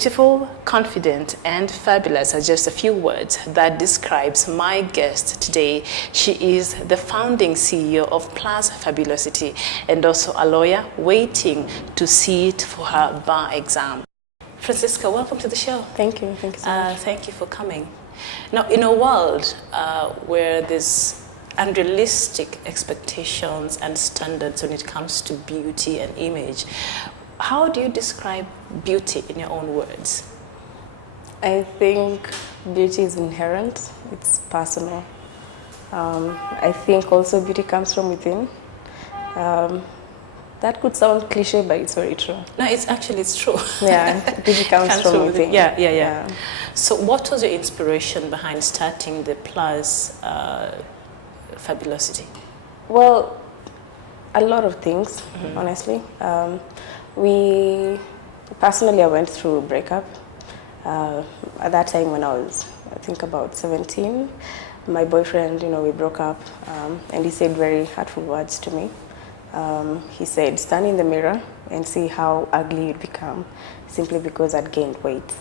Beautiful, confident, and fabulous are just a few words that describes my guest today. She is the founding CEO of Plus Fabulosity and also a lawyer waiting to sit for her bar exam. Fransisca, welcome to the show. Thank you. Thank you so much. Thank you for coming. Now, in a world where there's unrealistic expectations and standards when it comes to beauty and image, how do you describe beauty in your own words? I think beauty is inherent. It's personal. I think also beauty comes from within. That could sound cliche, but it's very true. No, it's true. Yeah, beauty comes from within. Yeah. So what was your inspiration behind starting the Plus Fabulosity? Well, a lot of things, honestly. Personally, I went through a breakup. At that time when I was, I think about 17, my boyfriend, we broke up, and he said very hurtful words to me. He said, stand in the mirror and see how ugly you'd become simply because I'd gained weight.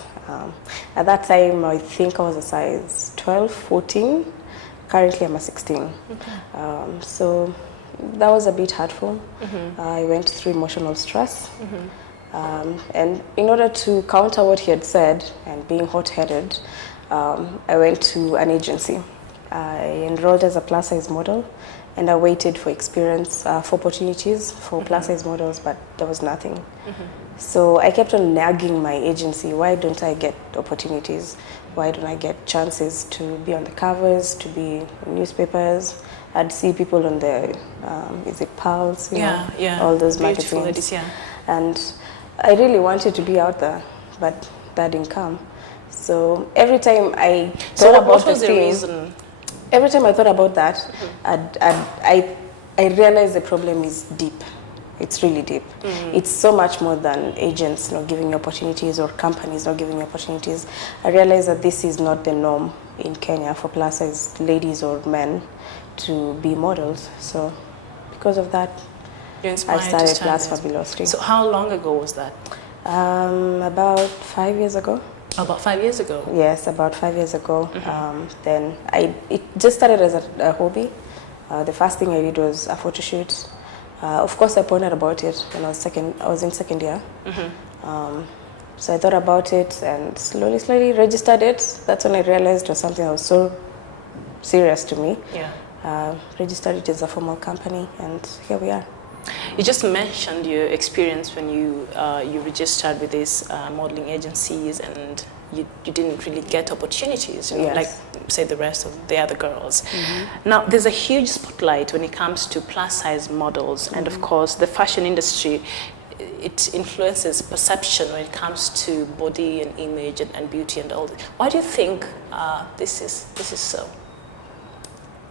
At that time, I think I was a size 12, 14. Currently, I'm a 16. Okay. So that was a bit hurtful. I went through emotional stress. And in order to counter what he had said and being hot-headed, I went to an agency. I enrolled as a plus-size model, and I waited for experience, for opportunities for plus-size models, but there was nothing. So I kept on nagging my agency, why don't I get opportunities? Why don't I get chances to be on the covers, to be in newspapers? I'd see people on the, is it Pulse? All those Beautiful magazines. ladies, yeah. And I really wanted to be out there, but that didn't come. So every time I thought about what was the the thing, reason? Every time I thought about that, I realized the problem is deep. It's really deep. It's so much more than agents not giving you opportunities or companies not giving you opportunities. I realized that this is not the norm in Kenya for plus-size ladies or men to be models. So because of that, I started Plus Fabulosity. So how long ago was that? About 5 years ago. About 5 years ago? Yes, about 5 years ago. Then it just started as a hobby. The first thing I did was a photo shoot. Of course, I pondered about it when I was in second year. So I thought about it and slowly registered it. That's when I realized it was something that was so serious to me. Yeah. Registered it as a formal company, and here we are. You just mentioned your experience when you registered with these modeling agencies, and you didn't really get opportunities, Yes. like say the rest of the other girls. Now there's a huge spotlight when it comes to plus-size models, and of course the fashion industry. It influences perception when it comes to body and image and beauty and all that. Why do you think this is so?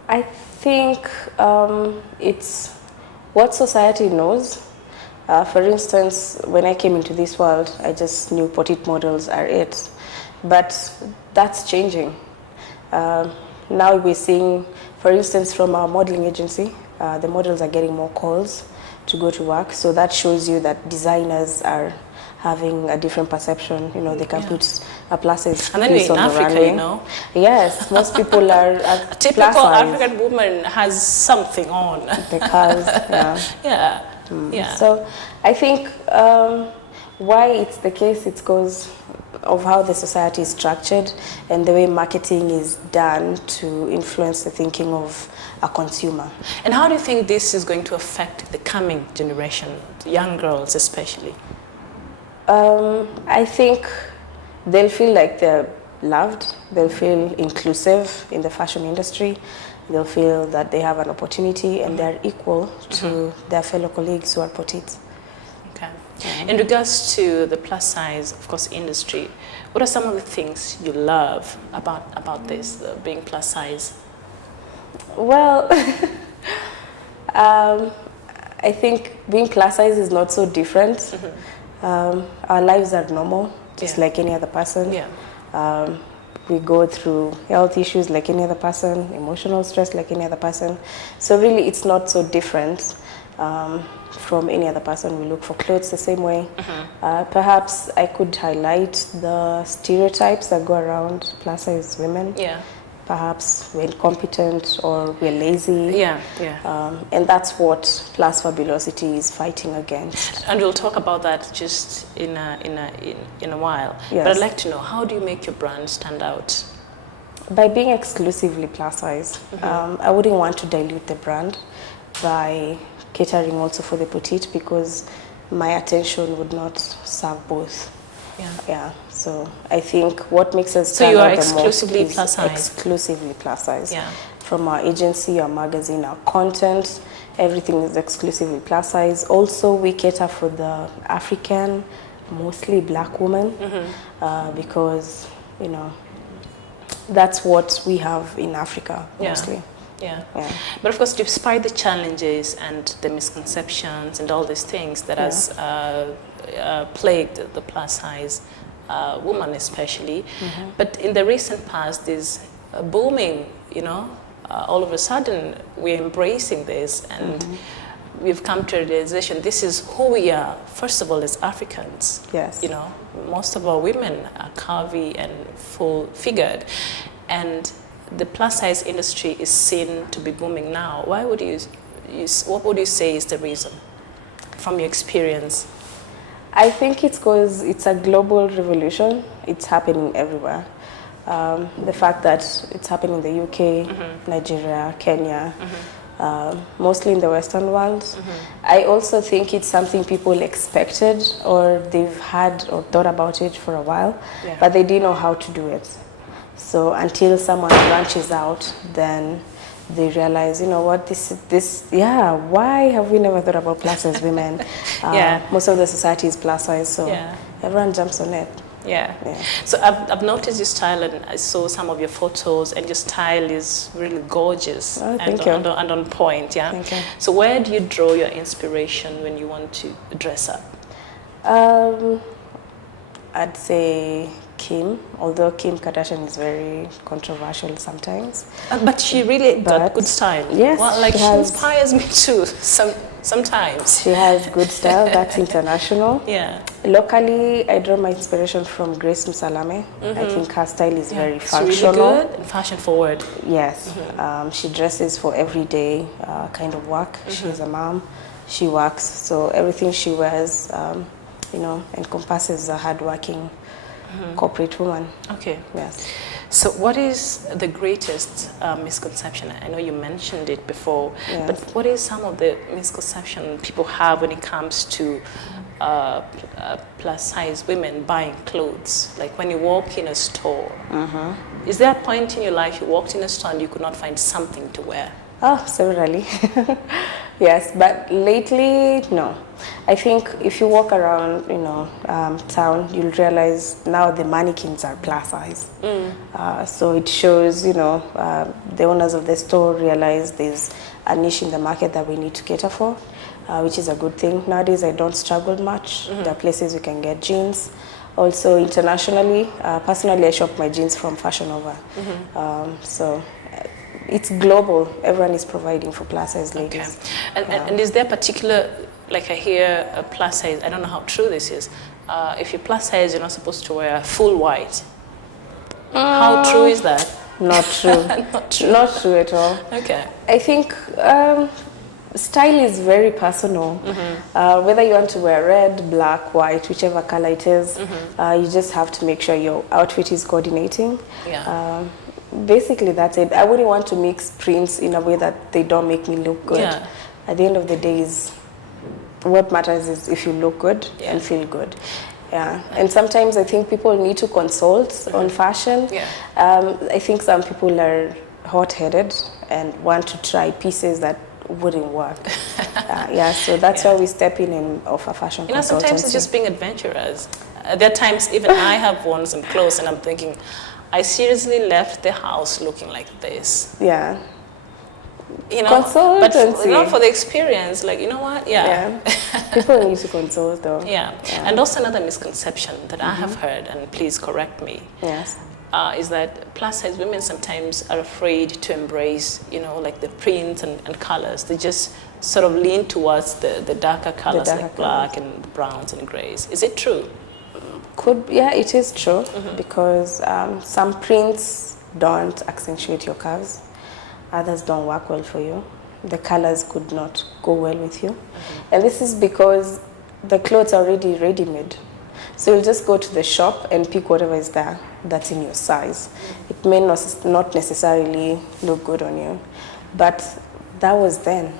I think it's what society knows. For instance, when I came into this world, I just knew petite models are it. But that's changing. Now we're seeing, for instance, from our modeling agency, the models are getting more calls to go to work. So that shows you that designers are having a different perception. They can put a plus-size and then piece in on Africa, the runway. Yes, most people are a typical African woman has something on. Because, yeah. So I think why it's the case, it's because of how the society is structured and the way marketing is done to influence the thinking of a consumer. And how do you think this is going to affect the coming generation, young girls especially? I think they'll feel like they're loved, they'll feel inclusive in the fashion industry, they'll feel that they have an opportunity and they're equal to their fellow colleagues who are petite. Okay. In regards to the plus size, of course, industry, what are some of the things you love about this, being plus size? Well, I think being plus size is not so different. Our lives are normal, just like any other person. We go through health issues like any other person, emotional stress like any other person. So really, it's not so different. from any other person. We look for clothes the same way. Perhaps I could highlight the stereotypes that go around plus size women. Yeah. Perhaps we're incompetent or we're lazy. Yeah. And that's what Plus Fabulosity is fighting against. And we'll talk about that just in a while. Yes. But I'd like to know, how do you make your brand stand out? By being exclusively plus size. I wouldn't want to dilute the brand by catering also for the petite, because my attention would not serve both. Yeah. So I think what makes us stand out the most is exclusively plus size. Exclusively plus size. Yeah. From our agency, our magazine, our content, everything is exclusively plus size. Also, we cater for the African, mostly black women, because that's what we have in Africa mostly. Yeah. But of course, despite the challenges and the misconceptions and all these things that has plagued the plus size woman especially, but in the recent past is booming, all of a sudden we're embracing this, and we've come to a realization this is who we are, first of all, as Africans. Yes. Most of our women are curvy and full-figured, and the plus size industry is seen to be booming now. Why would what would you say is the reason, from your experience? I think it's because it's a global revolution. It's happening everywhere. The fact that it's happening in the UK, Nigeria, Kenya, mostly in the Western world. I also think it's something people expected, or they've had or thought about it for a while, but they didn't know how to do it. So until someone branches out, then they realize, why have we never thought about plus size women? Most of the society is plus size, so everyone jumps on it. Yeah. So I've noticed your style, and I saw some of your photos, and your style is really gorgeous and on point. Yeah. Thank you. So where do you draw your inspiration when you want to dress up? I'd say Kim, although Kim Kardashian is very controversial sometimes. But she really got good style. Yes. Well, she inspires me too, sometimes. She has good style, that's international. Yeah. Locally, I draw my inspiration from Grace Msalame. I think her style is very functional. It's really good and fashion forward. Yes. She dresses for everyday kind of work. She's a mom. She works, so everything she wears, encompasses a hardworking corporate woman. Okay. Yes. So what is the greatest misconception? I know you mentioned it before, but what is some of the misconception people have when it comes to plus size women buying clothes? Like when you walk in a store, is there a point in your life you walked in a store and you could not find something to wear? Oh, severally. Yes, but lately, no. I think if you walk around, town, you'll realize now the mannequins are plus size. So it shows, the owners of the store realize there's a niche in the market that we need to cater for, which is a good thing. Nowadays, I don't struggle much. There are places you can get jeans. Also, internationally, personally, I shop my jeans from Fashion Nova. So it's global. Everyone is providing for plus size ladies. Okay. And is there particular, like I hear a plus size, I don't know how true this is, if you're plus size, you're not supposed to wear full white. How true is that? Not true. Not true at all. Okay. I think style is very personal. Whether you want to wear red, black, white, whichever color it is, you just have to make sure your outfit is coordinating. Basically, that's it. I wouldn't want to mix prints in a way that they don't make me look good. At the end of the day, what matters is if you look good and feel good. And sometimes I think people need to consult on fashion. I think some people are hot-headed and want to try pieces that wouldn't work. So that's why we step in and offer fashion consultancy. Sometimes it's just being adventurous. There are times even I have worn some clothes and I'm thinking, I seriously left the house looking like this. Consultancy. But not for the experience, like, you know what? People need to consult though. And also another misconception that I have heard, and please correct me. Yes. is that plus size women sometimes are afraid to embrace, like the prints and colors. They just sort of lean towards the darker colors, like black and browns and grays. Is it true? Yeah, it is true, because some prints don't accentuate your curves, others don't work well for you. The colors could not go well with you, and this is because the clothes are already ready-made. So you'll just go to the shop and pick whatever is there that's in your size. It may not necessarily look good on you, but that was then.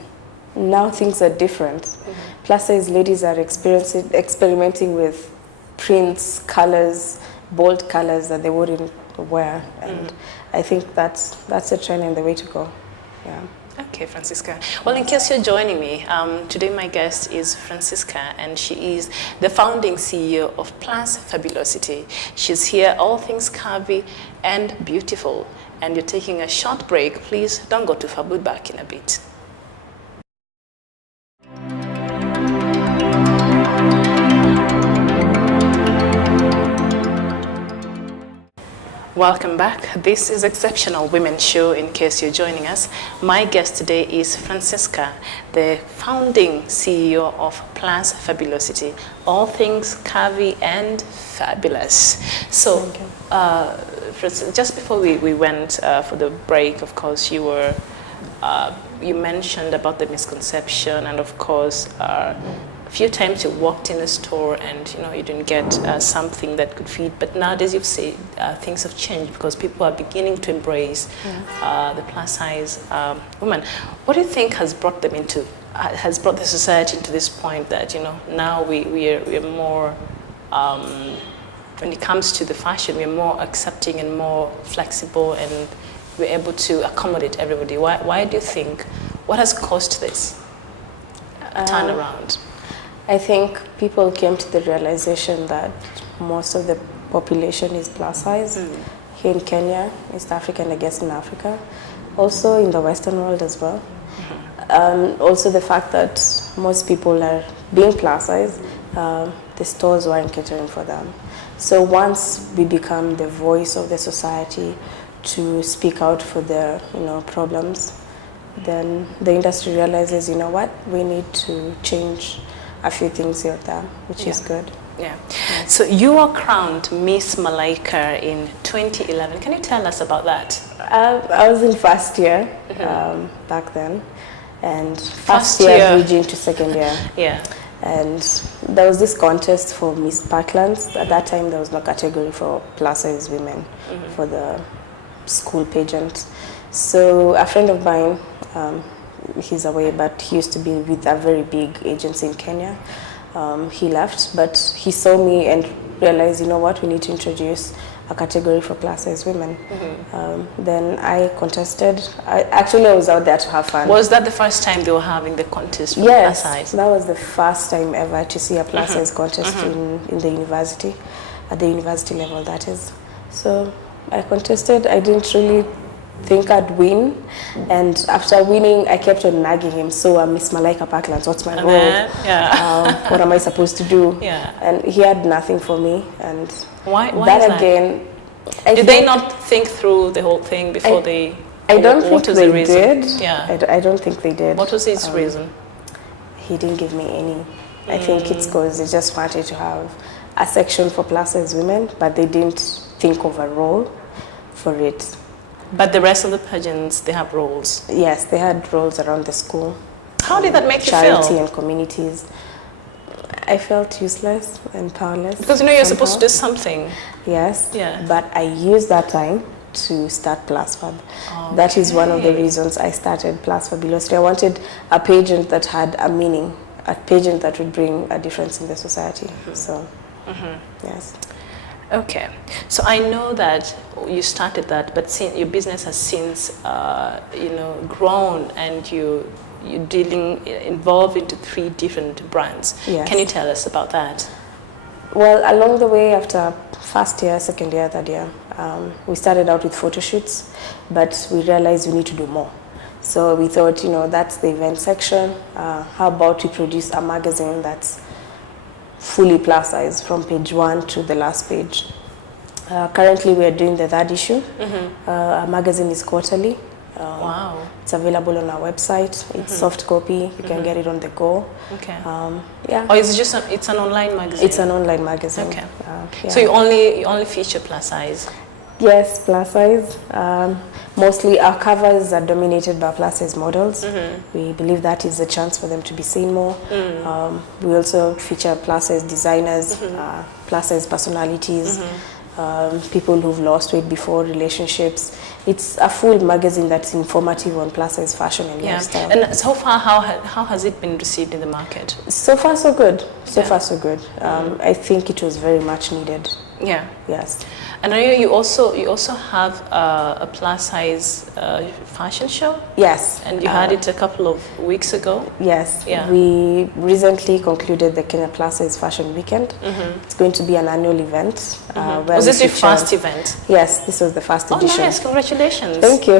Now things are different. Plus size ladies are experimenting with prints, colors, bold colors that they wouldn't wear, and I think that's the trend and the way to go. Yeah. Okay, Fransisca. Well, in case you're joining me, today my guest is Fransisca, and she is the founding CEO of Plus Fabulosity. She's here, all things curvy and beautiful. And you're taking a short break. Please don't go too far. We'll be back in a bit. Welcome back. This is Exceptional Women Show, in case you're joining us. My guest today is Fransisca, the founding CEO of Plus Fabulosity, all things curvy and fabulous. So, just before we went for the break, of course, you mentioned about the misconception, and of course, a few times you walked in a store and you didn't get something that could fit, but nowadays you've said things have changed because people are beginning to embrace the plus size woman. What do you think has brought them into, has brought the society to this point that now we're more, when it comes to the fashion, we're more accepting and more flexible, and we're able to accommodate everybody? Why do you think, what has caused this turnaround? I think people came to the realization that most of the population is plus size here in Kenya, East Africa, and I guess in Africa, also in the Western world as well. Also the fact that most people are being plus size, the stores weren't catering for them. So once we become the voice of the society to speak out for their problems, then the industry realizes, what, we need to change a few things here there, which is good. Yeah. So you were crowned Miss Malaika in 2011. Can you tell us about that? I was in first year back then, and first year bridging to second year. Yeah. And there was this contest for Miss Parklands. At that time, there was no category for plus size women for the school pageant. So a friend of mine, he's away, but he used to be with a very big agency in Kenya. He left, but he saw me and realized, what, we need to introduce a category for plus size women. Then I contested. I was out there to have fun. Was that the first time they were having the contest for plus size? Yes, that was the first time ever to see a plus size contest in the university, at the university level, that is. So I contested. I didn't really think I'd win, and after winning I kept on nagging him, so Miss Malaika Parklands, what's my role? What am I supposed to do? And he had nothing for me. And why that is that? Again, did they not think through the whole thing before they? I don't think they did. Yeah. I don't think they did. What was his reason? He didn't give me any. I think it's because they just wanted to have a section for plus size women, but they didn't think of a role for it. But the rest of the pageants, they have roles? Yes, they had roles around the school. How did that make you feel? Charity and communities. I felt useless and powerless. Because you're supposed to do something. Yes. Yeah. But I used that time to start Plus Fab. Okay. That is one of the reasons I started Plus Fabulosity. I wanted a pageant that had a meaning, a pageant that would bring a difference in the society. So, yes. Okay, so I know that you started that, but your business has since, grown, and you're involved into 3 different brands. Yes. Can you tell us about that? Well, along the way, after first year, second year, third year, we started out with photo shoots, but we realized we need to do more. So we thought, that's the event section. How about we produce a magazine that's fully plus size from page 1 to the last page? Currently, we are doing the third issue. Our magazine is quarterly. Wow. It's available on our website. It's soft copy. You can get it on the go. Okay. Yeah. Or is it just it's an online magazine? It's an online magazine. Okay. Yeah. So you only feature plus size? Yes, plus size. Mostly our covers are dominated by plus size models. We believe that is a chance for them to be seen more. We also feature plus size designers, plus size personalities, people who've lost weight before, relationships. It's a full magazine that's informative on plus size fashion and lifestyle. And so far, how has it been received in the market? So far, so good. So far, so good. I think it was very much needed. Yeah. Yes. And I know you also have a plus size fashion show. Yes. And you had it a couple of weeks ago. Yes. Yeah. We recently concluded the Kenya Plus Size Fashion Weekend. It's going to be an annual event. Was this your first event? Yes, this was the first edition. Oh, nice! Congratulations. Thank you.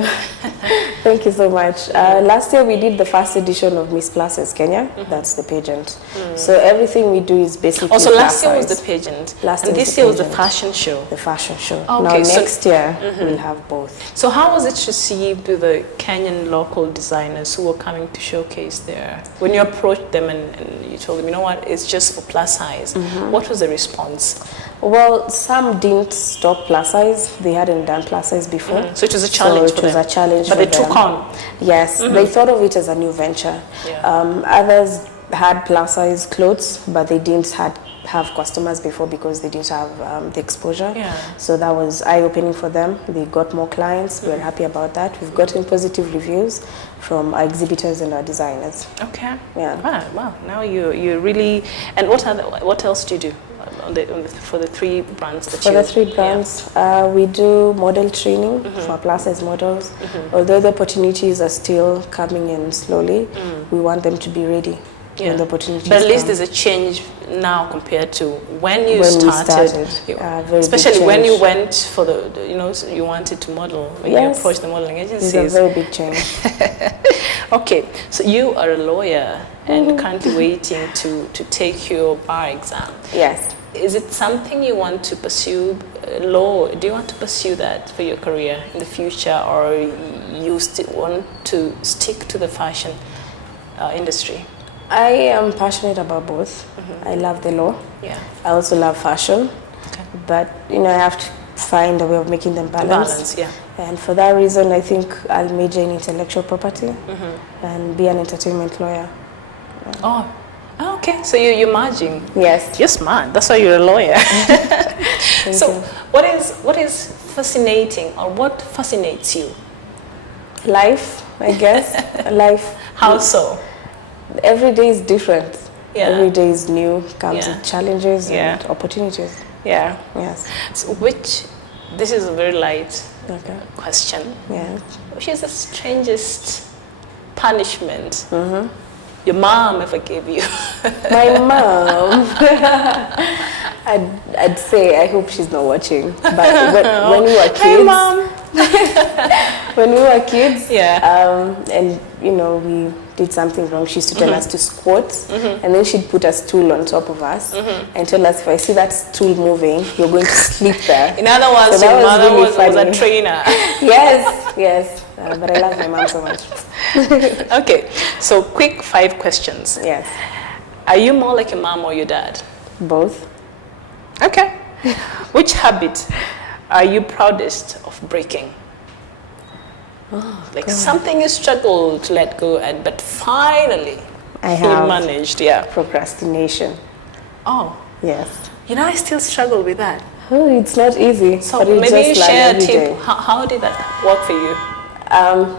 Thank you so much. Last year we did the first edition of Miss Plus Size Kenya. That's the pageant. So everything we do is basically. Also, last year was the pageant. And this year was the fashion show. The fashion show. Okay, now next year we'll have both. So how was it received with the Kenyan local designers who were coming to showcase there? When you approached them and you told them, you know what, it's just for plus size, what was the response? Well, some didn't stop plus size. They hadn't done plus size before. So it was a challenge for them. It was a challenge but for they took on. Yes, they thought of it as a new venture. Yeah. Others had plus size clothes, but they didn't have customers before because they didn't have the exposure. Yeah. So that was eye-opening for them. They got more clients. We're happy about that. We've gotten positive reviews from our exhibitors and our designers. Okay. Yeah. Wow. Now you really. And what else do you do for the three brands that For the three brands, we do model training for plus size models. Although the opportunities are still coming in slowly, we want them to be ready. When the opportunities but at least come. there's a change now compared to when you started. Especially when you went for you wanted to model, when you approached the modeling agencies. It's a very big change. Okay, so you are a lawyer and currently waiting to take your bar exam. Yes. Is it something you want to pursue, law? Do you want to pursue that for your career in the future, or you still want to stick to the fashion industry? I am passionate about both. I love the law. Yeah. I also love fashion. Okay. But I have to find a way of making them balanced. Yeah. And for that reason, I think I'll major in intellectual property and be an entertainment lawyer. Oh, okay. So you're merging. Yes. You're smart. That's why you're a lawyer. So what is fascinating, or what fascinates you? Life, I guess. Life. How so? Every day is different. Yeah. Every day is new, comes with challenges and opportunities. Yeah. Yes. So this is a very light question. Yes. Which is the strangest punishment your mom ever gave you? My mom. I'd say, I hope she's not watching. But when we were kids. Hey, Mom. When we were kids, and we did something wrong, she used to tell us to squat, and then she'd put a stool on top of us and tell us, if I see that stool moving, you're going to sleep there. In other words, your mother was a trainer. Yes. But I love my mom so much. Okay, so quick 5 questions. Yes. Are you more like your mom or your dad? Both. Okay. Which habit are you proudest of breaking? Something you struggled to let go, but finally you managed. Yeah. Procrastination. Oh. Yes. I still struggle with that. Oh, it's not easy. So maybe you share a tip. How did that work for you?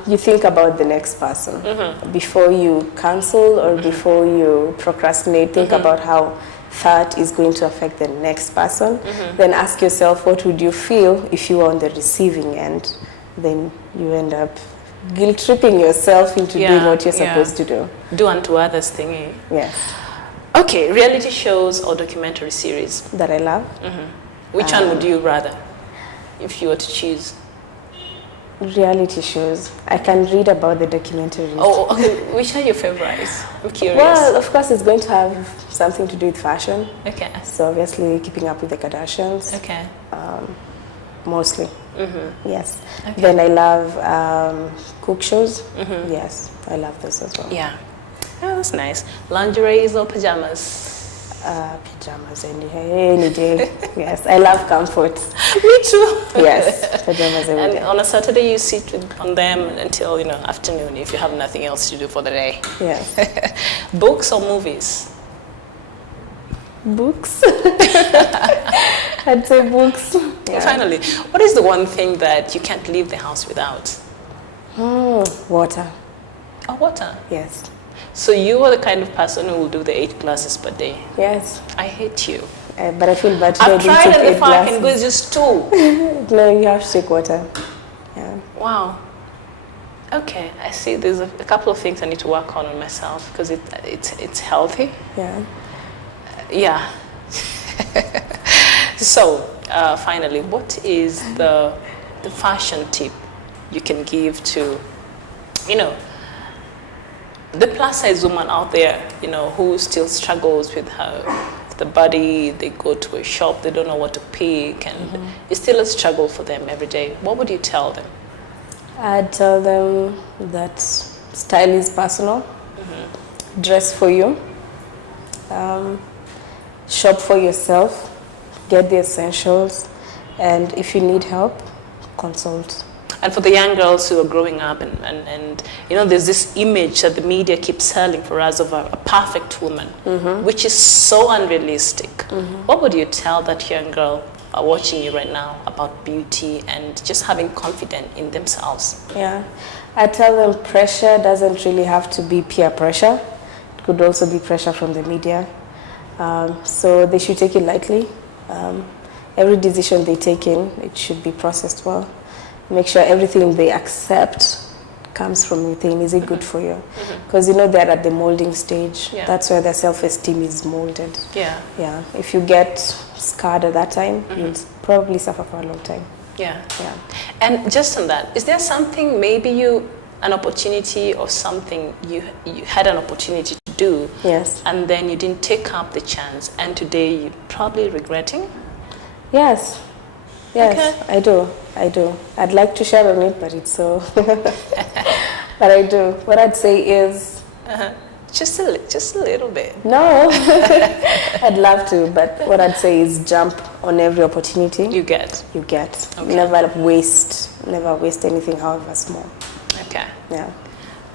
You think about the next person. Before you cancel or before you procrastinate, think about how that is going to affect the next person. Then ask yourself, what would you feel if you were on the receiving end? Then you end up guilt-tripping yourself into doing what you're supposed to do. Do unto others thingy. Yes. Okay, reality shows or documentary series? That I love. Which one would you rather, if you were to choose? Reality shows. I can read about the documentaries. Oh, okay. Which are your favorites? I'm curious. Well, of course, it's going to have something to do with fashion. Okay. So obviously, keeping up with the Kardashians. Okay. mostly. Yes. Okay. Then I love cook shows. Yes, I love this as well. Yeah. Oh, that's nice. Lingerie or pajamas? Pajamas any day. Yes, I love comfort. Me too. Yes, pajamas every day. And on a Saturday, you sit on them until afternoon if you have nothing else to do for the day. Yes. Books or movies? Books. I'd say books. Yeah. Finally, what is the one thing that you can't leave the house without? Water. Oh, water. Yes. So you are the kind of person who will do the 8 glasses per day. Yes. I hate you. But I feel bad. I've tried and the far I can go is just 2. No, you have to take water. Yeah. Wow. Okay, I see. There's a couple of things I need to work on myself because it's healthy. Yeah. Yeah. So finally, what is the fashion tip you can give to the plus size woman out there, who still struggles with the body? They go to a shop, they don't know what to pick, and it's still a struggle for them every day. What would you tell them? I'd tell them that style is personal. Dress for you. Shop for yourself. Get the essentials. And if you need help, consult. And for the young girls who are growing up and there's this image that the media keeps selling for us of a perfect woman, which is so unrealistic. What would you tell that young girl watching you right now about beauty and just having confidence in themselves? Yeah, I tell them pressure doesn't really have to be peer pressure. It could also be pressure from the media. So they should take it lightly. Every decision they take it should be processed well. Make sure everything they accept comes from within. Is it good for you? Because they're at the molding stage. Yeah. That's where their self-esteem is molded. Yeah. Yeah. If you get scarred at that time, you'll probably suffer for a long time. Yeah. Yeah. And just on that, is there something maybe an opportunity or something you had an opportunity to do? Yes. And then you didn't take up the chance, and today you're probably regretting? Yes. Yes, okay. I do. I'd like to share on it, but it's so... But I do. What I'd say is... Just a little bit. No. I'd love to, but what I'd say is jump on every opportunity. You get. Okay. Never waste anything, however small. Okay. Yeah.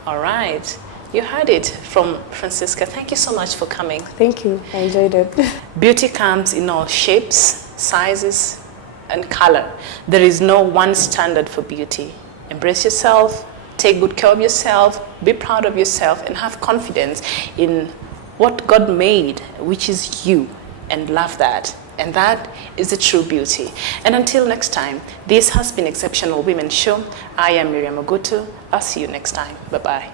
All right. You heard it from Fransisca. Thank you so much for coming. Thank you. I enjoyed it. Beauty comes in all shapes, sizes, and color. There is no one standard for beauty. Embrace yourself, take good care of yourself, be proud of yourself, and have confidence in what God made, which is you, and love that. And that is the true beauty. And until next time, this has been Exceptional Women Show. I am Miriam Ogutu. I'll see you next time. Bye-bye.